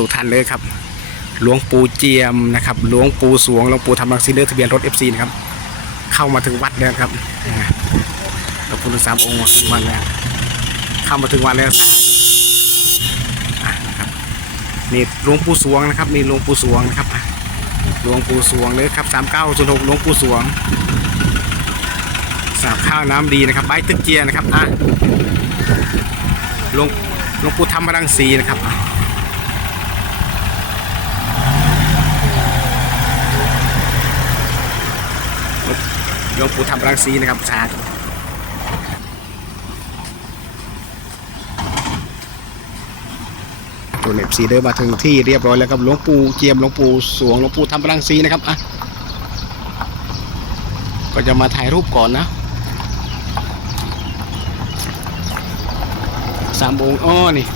ทุกท่านเลยครับหลวงปู่เจียมนะครับหลวงปู่สวงหลวงปู่ธรรมรังสีเลือทะเบียนรถ FC นะครับ เข้ามาถึงวัดแล้วครับหลวงปู่ทั้งสามองค์มาถึงวัดแล้ว เข้ามาถึงวัดแล้วสานะครับนี่หลวงปู่สวงนะครับนี่หลวงปู่สวงนะครับหลวงปู่สวงเลยครับสามเก้าจุดหกหลวงปู่สวงสาบข้าวน้ำดีนะครับใบตึกเจียนะครับอะหลวงหลวงปู่ธรรมรังสีนะครับ หลวงปู่ธรรมรังสีนะครับสาธุตัวเน็บสีเดินมาถึงที่เรียบร้อยแล้วครับหลวงปู่เจียมหลวงปู่สวงหลวงปู่ธรรมรังสีนะครับอะก็จะมาถ่ายรูปก่อนนะสามองค์อ้อนี่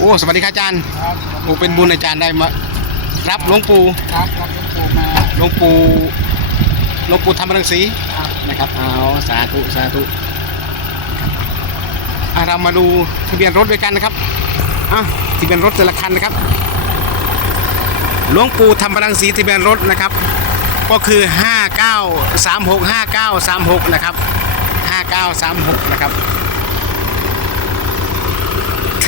โอ้สวัสดีครับอาจารย์ครับโอ้เป็นบุญอาจารย์ได้มารับหลวงปู่ครับรับหลวงปู่มาหลวงปู่หลวงปู่ธรรมรังสีครับนะครับเอาสาธุสาธุอะเรามาดูทะเบียนรถด้วยกันนะครับอะทะเบียนรถแต่ละคันนะครับหลวงปู่ธรรมรังสีทะเบียนรถนะครับ ก็คือ 5936 5936 นะครับ 5936 นะครับท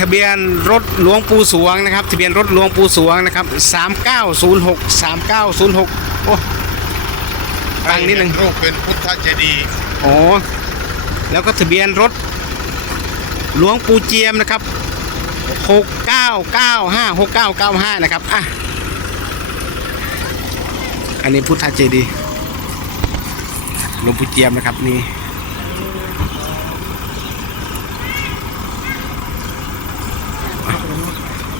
ะเบียนรถหลวงปู่สวงนะครับทะเบียนรถหลวงปู่สวงนะครับ3906 3906โอ้ตั้งนิดนึงรูปเป็นพุทธเจดีย์โอ้แล้วก็ทะเบียนรถหลวงปู่เจียมนะครับ 6995 6995 นะครับอะอันนี้พุทธเจดีย์หลวงปู่เจียมนะครับนี่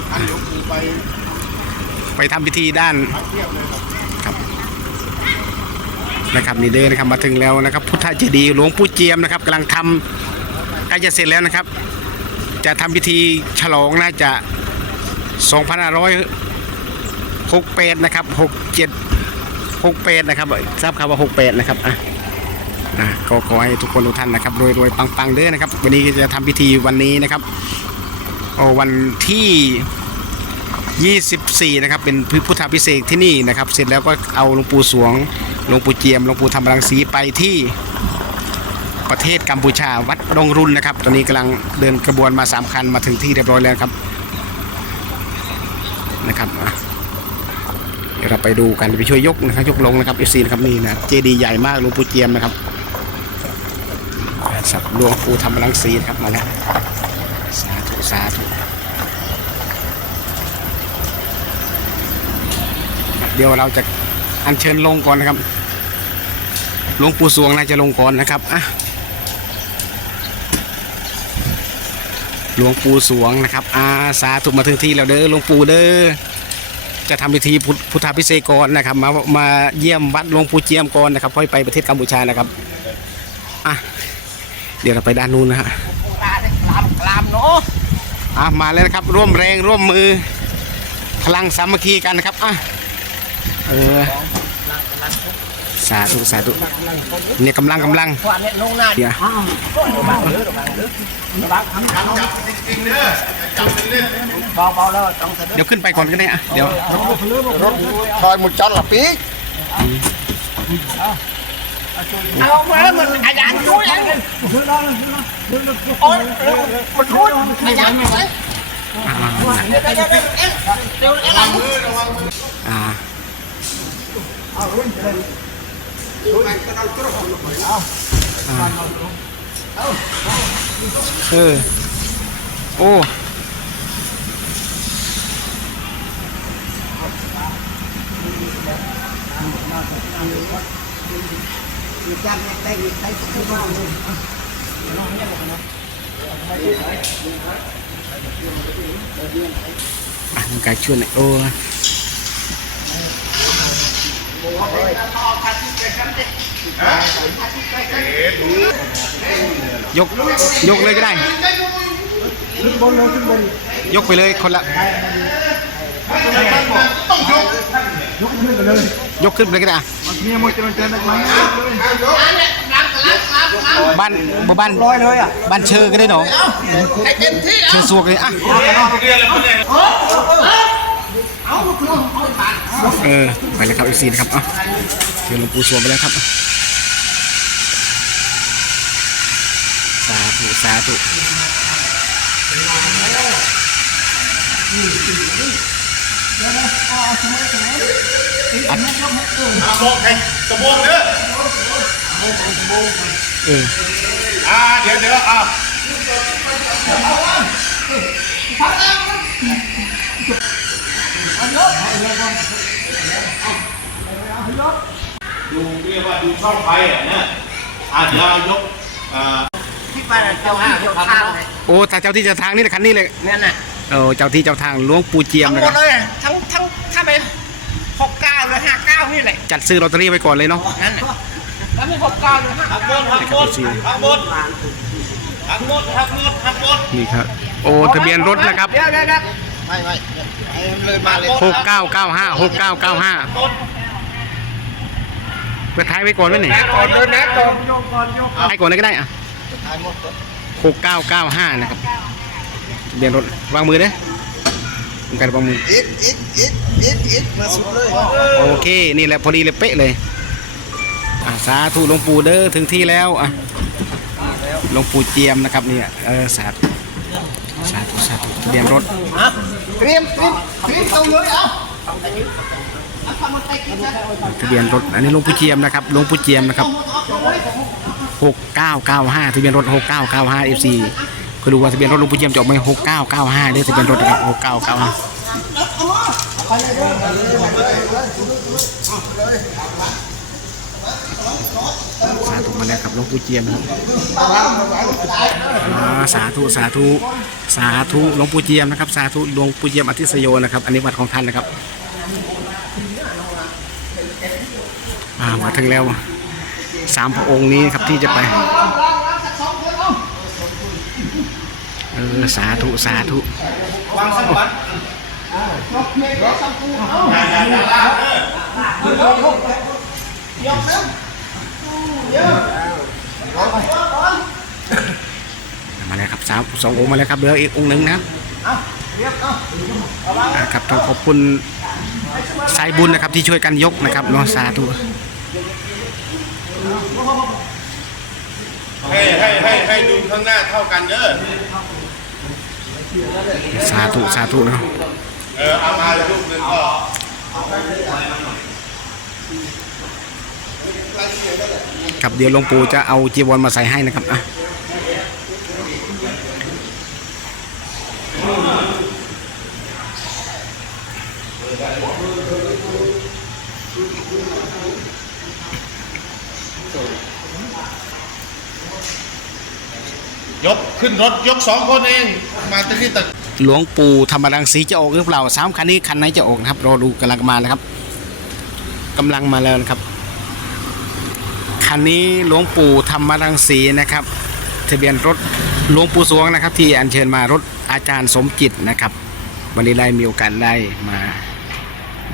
ท่านหลวงปู่ไป ไปทำพิธีด้านครับนะครับนี่เด้อนะครับมาถึงแล้วนะครับ พุทธเจดีย์หลวงปู่เจียมนะครับกำลังทำใกล้จะเสร็จแล้วนะครับ จะทำพิธีฉลองน่าจะ2,568นะครับ67 68นะครับทราบข่าวว่า68นะครับอะนะก็ขอให้ทุกคนทุกท่านนะครับรวยๆปังๆเด้อนะครับ วันนี้จะทำพิธีวันนี้นะครับโอ้วันที่ 24นะครับเป็นพุทธาพิเศษที่นี่นะครับ เสร็จแล้วก็เอาหลวงปู่สวงหลวงปู่เจียมหลวงปู่ธรรมรังสีไปที่ประเทศกัมพูชาวัดดงรุนนะครับ ตอนนี้กำลังเดินกระบวนมาสามคันมาถึงที่เรียบร้อยแล้วครับนะครับเดี๋ยวเราไปดูกันไปช่วยยกนะครับยกลงนะครับเอซีนะครับนี่นะเจดีย์ใหญ่มากหลวงปู่เจียมนะครับสับหลวงปู่ธรรมรังสีครับมาแล้วสาธุสาธุ เดี๋ยวเราจะอัญเชิญลงก่อนนะครับหลวงปู่สวงน่าจะลงก่อนนะครับอะหลวงปู่สวงนะครับอาสาธุมาถึงที่แล้วเด้อหลวงปู่เด้อจะทำพิธีพุทธพุทธาพิเศษกก่อนนะครับ มามาเยี่ยมวัดหลวงปู่เจียมก่อนนะครับ ค่อยไปประเทศกัมพูชานะครับอะเดี๋ยวเราไปด้านนู้นนะฮะลาได้กลามกลามเนาะอะมาแล้วนะครับร่วมแรงร่วมมือ พลังสามัคคีกันนะครับอะเออสาธุสาธุเนี่ยกำลังกำลังว่าเนี่ยลงหน้าเดี๋ยวระวังเด้อระวังเด้อระวังทำทำจับจริงๆเด้อจับเป็นเล่นเบาๆแล้วต้องเสด็จเดี๋ยวขึ้นไปก่อนก็ได้อะเดี๋ยวรถคอยมุดจอดละปีเอามาแล้วมันอาจารย์ช่วยยังโอ้ยมันช่วยอาจารย์ช่วยอะเดี๋ยวเดี๋ยวเดี๋ยว เอ๊ะเดี๋ยระวังมือะวังมืออ่าเออโอ้อะมันกายช่วยหน่อยโอ้ ยกยกเลยก็ได้ยกไปเลยคนละยกขึ้นไปเลยก็ได้อะเนี่ยกันเลยบ้านบ้านร้อยเลยอะบ้านเชอก็ได้เนาะให้เชอสวกเลยอะเอ อไปเลยครับอีกสี่นะครับเอะเชิญหลวงปู่สวงไปแล้วครับสาธุสาธุโบกให้กระโบกเด้อเอออ่าเดี๋ยวเดี๋ยวอ่า ดูเรียกว่าดูช่องไฟอะนะอ่าเดี๋ยวเอายกอ่าที่บ้านเจ้าห้างเจ้าข้างเลยโอ้แต่เจ้าที่เจ้าทางนี่แหละคันนี้เลยนั่นน่ะเออเจ้าที่เจ้าทางหลวงปู่เจียมทั้งนะหมครัดบเลยทั้งทั้งถ้าไปหกเก้าหรือห้าเก้านี่แหละจัดซื้อลอตเตอรี่ไว้ก่อนเลยเนาะ นั่นน่ะแล้วมีหกเก้าหรือห้าหักบเก้านหักบนหักบนหักบนหักบนหักบนนี่ครับ โอ้ทะเบียนรถนะครับ เดี๋ยวเดี๋ยวเดี๋ยว ไม่ไม่ไอ้เลยมาเลยหกเก้าเก้าห้าหกเก้าเก้าห้าบนเพื่อท้ายไว้ก่อนไหมนี่ก่อนเดินนะก่อนโยกก่อนโยกให้ก่อนเลยก็ได้อะถ่ายหมดหกเก้าเก้าห้านะครับทะเบียนรถวางมือเด้อทำการวางมืออีกอีกอีกอีกอีกมาสุดเลยโอเคนี่แหละพอดีเลยเป๊ะเลยอะสาธุหลวงปู่เด้อถึงที่แล้วอะหลวงปู่เจียมนะครับเนี่ยเออสาธุสาธุสาธุทะเบียนรถ รียมเรียมเรียมตรเลยเอทะเบียนรถอันนี้ลวงปู่เจียมนะครับลวงปู่เจียมนะครับ6995ทะเบียนรถ6995 FC ก็ดูว่าทะเบียนรถลวงปู่เจียมจะอหกมา6995เด้อทะเบียนรถนะครับ6995 สาธุมาแล้วครับหลวงปู่เจียมนะครับอ่าสาธุสาธุสาธุหลวงปู่เจียมนะครับ สาธุหลวงปู่เจียมอธิสโยนะครับ อันนี้วัดของท่านนะครับอ่ามาถึงแล้วสามพระองค์นี้ครับที่จะไปเออสาธุสาธุ มาแล้วครับสามสององค์มาแล้วครับเหลืออีกองค์หนึ่งนะครับอ่าครับต้องขอบคุณสายบุญนะครับที่ช่วยกันยกนะครับเนาะสาธุให้ให้ให้ให้ดูข้างหน้าเท่ากันเด้อสาธุสาธุเนาะเออเอามาลูกหนึงก็ ครับเดี๋ยวหลวงปู่จะเอาจีวรมาใส่ให้นะครับอะยกขึ้นรถยกสองคนเอง มาที่นี่ตึกหลวงปู่ธรรมรังสีจะออกหรือเปล่าสามคันนี้คันไหนจะออกนะครับรอดูกำลังมานะครับกำลังมาแล้วนะครับ คันนี้หลวงปู่ธรรมรังสีนะครับทะเบียนรถหลวงปู่สวงนะครับ ที่อัญเชิญมารถอาจารย์สมจิตนะครับ วันนี้ได้มีโอกาสได้มา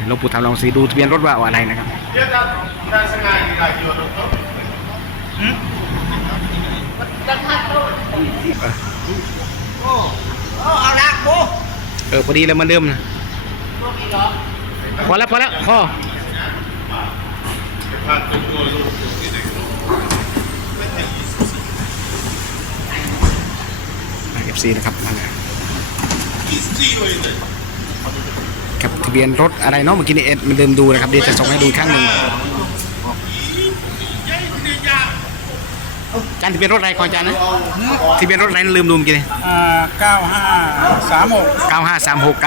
หลวงปู่ธรรมรังสีดูทะเบียนรถว่าอะไรนะครับเอยู่รถโอ้เอาละโบเออพอดีเลยเหมันเดิมนะพอแล้วพอแล้วพอ เอฟซีนะครับมาแล้วครับทะเบียนรถอะไรเนาะเมื่อกี้นี่เอ็ดมันเดิมดูนะครับเดี๋ยวจะส่งให้ดูอีกครั้งหนึ่งจานทะเบียนรถอะไรก่อนจานนะทะเบียนรถอะไรนะลืมดูเมื่อกี้นี่อ่าเก้าห้าสามหก9536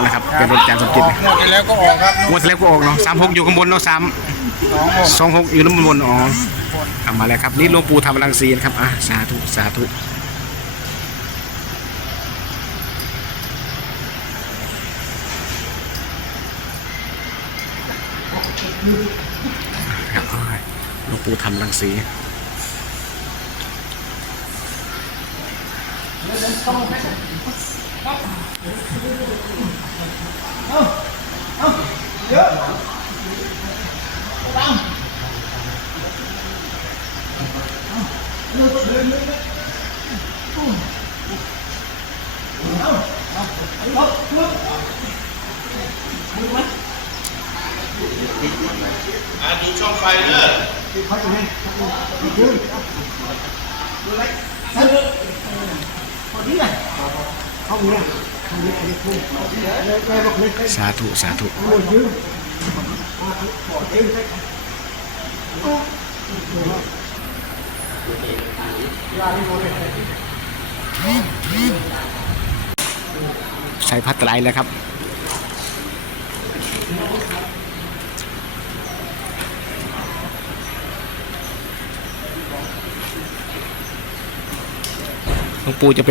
9536นะครับเป็นรถจานสมจิตนะหมดไปแล้วก็ออกครับงวดที่แล้วก็ออกเนาะ36อยู่ข้างบนเนาะ3สองหก26อยู่ข้างบนอ๋อ เอามาแล้วครับ นี่หลวงปู่ทำรังสีนะครับอะสาธุสาธุหลวงปู่ทำรังสีอ่า ดูช่องไฟเด้อ สาธุสาธุ ใช้พัดไตรแล้วครับ หลวงปู่จะเป็น